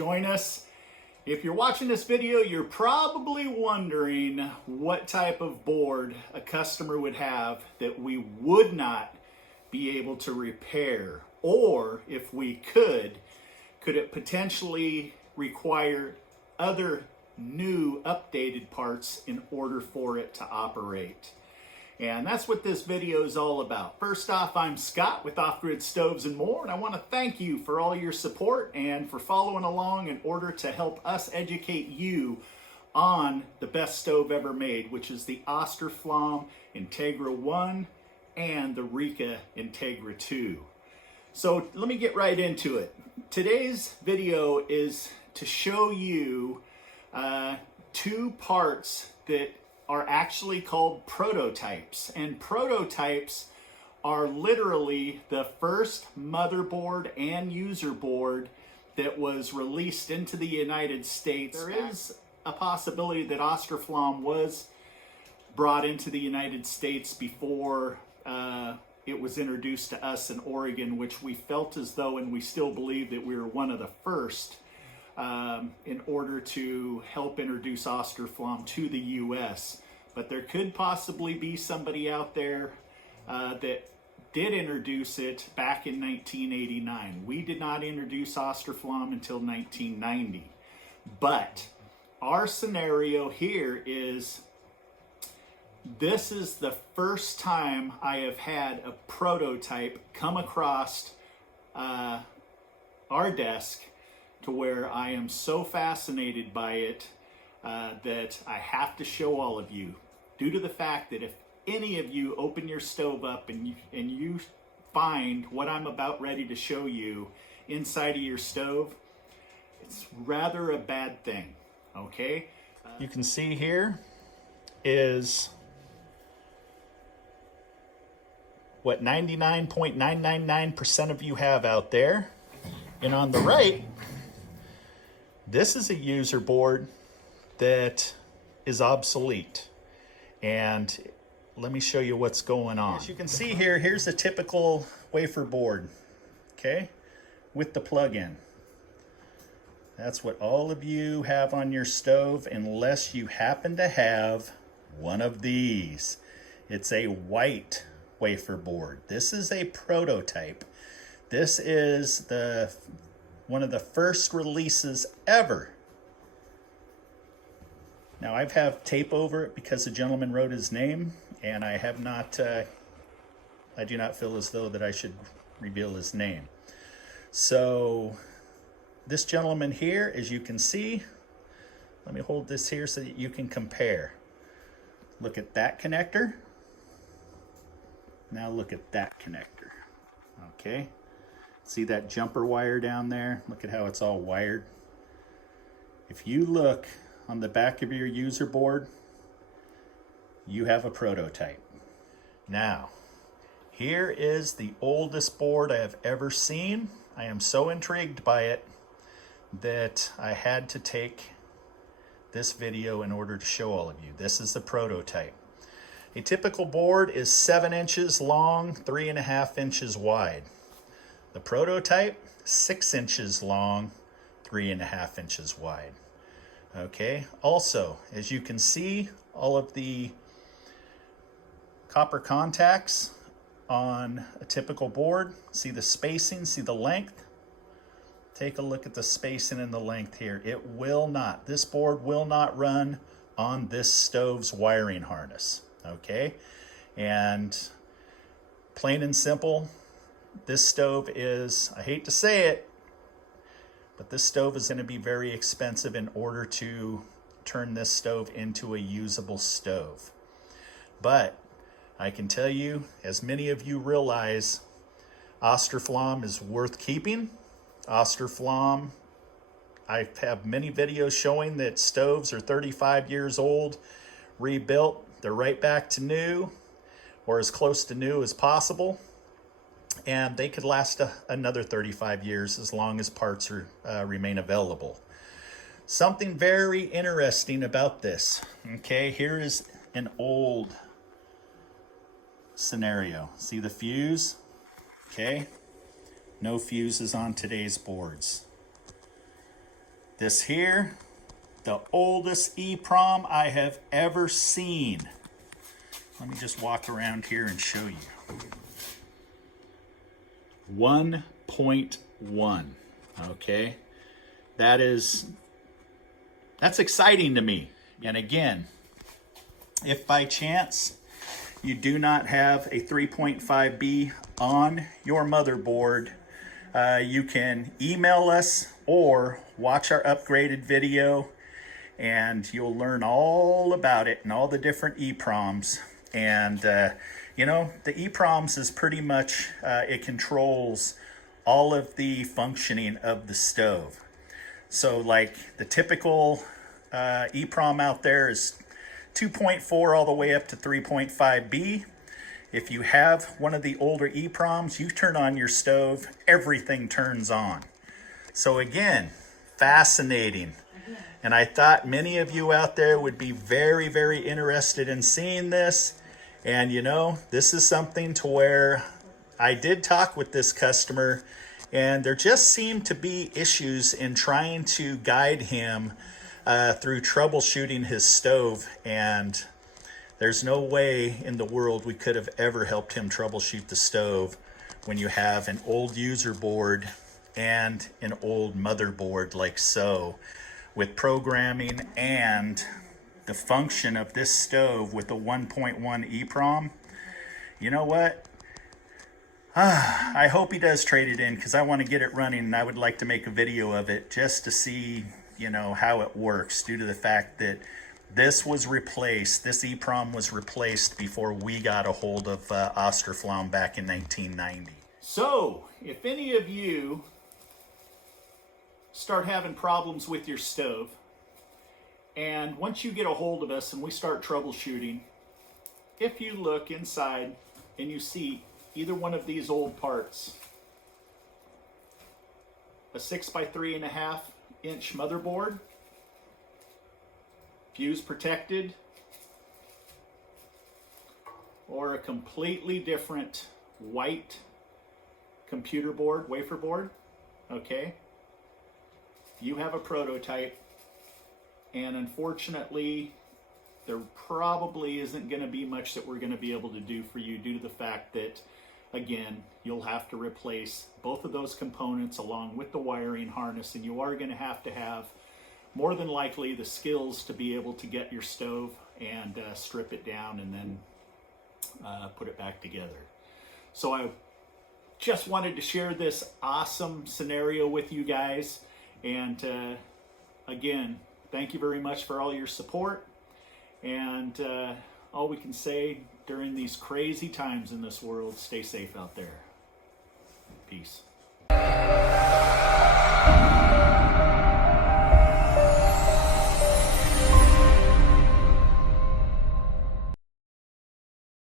join us. If you're watching this video, you're probably wondering what type of board a customer would have that we would not be able to repair, or if we could it potentially require other new updated parts in order for it to operate. And that's what this video is all about. First off, I'm Scott with Off Grid Stoves and More, and I want to thank you for all your support and for following along in order to help us educate you on the best stove ever made, which is the Austroflamm Integra 1 and the Rika Integra 2. So let me get right into it. Today's video is to show you two parts that are actually called prototypes. And prototypes are literally the first motherboard and user board that was released into the United States. There is a possibility that Austroflamm was brought into the United States before it was introduced to us in Oregon, which we felt as though, and we still believe that we were one of the first in order to help introduce Austroflamm to the U.S. But there could possibly be somebody out there that did introduce it back in 1989. We did not introduce Austroflamm until 1990. But our scenario here is, this is the first time I have had a prototype come across our desk to where I am so fascinated by it that I have to show all of you, due to the fact that if any of you open your stove up and you find what I'm about ready to show you inside of your stove, it's rather a bad thing, okay? You can see here is what 99.999% of you have out there. And on the right, this is a user board that is obsolete. And let me show you what's going on. As you can see here, here's a typical wafer board, okay, with the plug-in. That's what all of you have on your stove, unless you happen to have one of these. It's a white wafer board. This is a prototype. This is one of the first releases ever. Now, I have tape over it because the gentleman wrote his name, and I have not, I do not feel as though that I should reveal his name. So this gentleman here, as you can see, let me hold this here so that you can compare. Look at that connector. Now look at that connector, okay? See that jumper wire down there? Look at how it's all wired. If you look on the back of your user board, you have a prototype. Now, here is the oldest board I have ever seen. I am so intrigued by it that I had to take this video in order to show all of you. This is the prototype. A typical board is 7 inches long, 3.5 inches wide. The prototype, 6 inches long, 3.5 inches wide. Okay, also, as you can see, all of the copper contacts on a typical board. See the spacing, see the length? Take a look at the spacing and the length here. It will not, this board will not run on this stove's wiring harness. Okay, and plain and simple, this stove is, I hate to say it, but this stove is going to be very expensive in order to turn this stove into a usable stove. But I can tell you, as many of you realize, Austroflamm is worth keeping. Austroflamm, I have many videos showing that stoves are 35 years old, rebuilt. They're right back to new, or as close to new as possible. And they could last another 35 years as long as parts remain available. Something very interesting about this. Okay, here is an old scenario. See the fuse? Okay, no fuses on today's boards. This here, the oldest EEPROM I have ever seen. Let me just walk around here and show you. 1.1, okay? That's exciting to me. And again, if by chance you do not have a 3.5B on your motherboard, you can email us or watch our upgraded video, and you'll learn all about it and all the different EEPROMs. And you know, the EEPROMs is pretty much, it controls all of the functioning of the stove. So like the typical EEPROM out there is 2.4 all the way up to 3.5B. If you have one of the older EEPROMs, you turn on your stove, everything turns on. So again, fascinating. And I thought many of you out there would be very, very interested in seeing this. And you know, this is something to where I did talk with this customer, and there just seemed to be issues in trying to guide him through troubleshooting his stove. And there's no way in the world we could have ever helped him troubleshoot the stove when you have an old user board and an old motherboard like so, with programming and the function of this stove with a 1.1 EEPROM. You know what? I hope he does trade it in, because I want to get it running, and I would like to make a video of it just to see, you know, how it works, due to the fact that this was replaced, this EEPROM was replaced before we got a hold of Austroflamm back in 1990. So, if any of you start having problems with your stove, and once you get a hold of us and we start troubleshooting, if you look inside and you see either one of these old parts, a 6 by 3.5 inch motherboard, fuse protected, or a completely different white computer board, wafer board, okay? You have a prototype, and unfortunately, there probably isn't going to be much that we're going to be able to do for you, due to the fact that, again, you'll have to replace both of those components along with the wiring harness, and you are going to have more than likely the skills to be able to get your stove and strip it down and then put it back together. So I just wanted to share this awesome scenario with you guys, and again, thank you very much for all your support, and all we can say during these crazy times in this world, stay safe out there. Peace.